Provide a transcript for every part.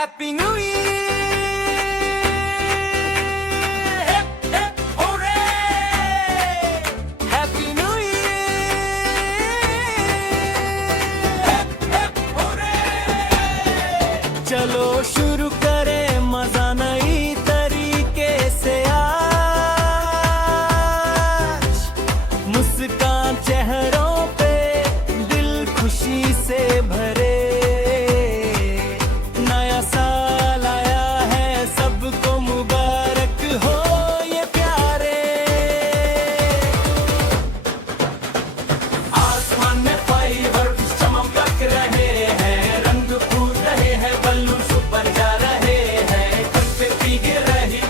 Happy New Year! Hip, hip, hooray! Happy New Year! Hip, hip, hooray! चलो शुरू करें मजा नई तरीके से आज, मुस्कान चेहरों पे दिल खुशी से भरे, नया साल आया है सबको मुबारक हो ये प्यारे। आसमान में फाइवर्स चमक रहे हैं, रंग फूट रहे हैं, बलून ऊपर जा रहे हैं, घर पे भीग रही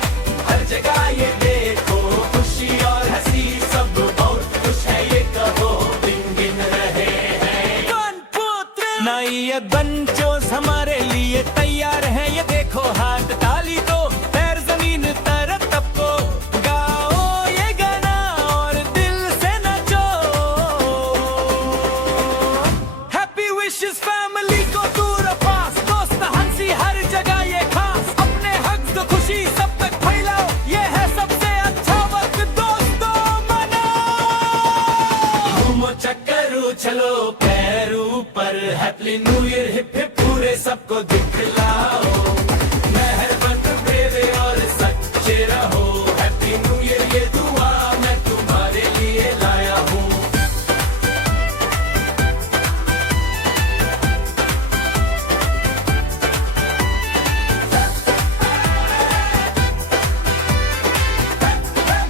हर जगह ये देखो, खुशी और हंसी सब बहुत खुश है ये कहो, दिन गिन रहे हैं। 1 2 3 नई ये बंचोस हमारे लिए तैयार है, ये देखो हाथ ताली दो, पैर जमीन तरफ तपको, गाओ ये गाना और दिल से नाचो। हैप्पी विशेस फैमिली को दूर पास, दोस्त हंसी हर जगह ये खास, अपने हक तो खुशी सब तक फैलाओ, ये है सबसे अच्छा वक्त दोस्तों मनाओ। घूमो चक्कर उछलो पैर ऊपर, happy new year hip hip पूरे सबको दिखलाओ।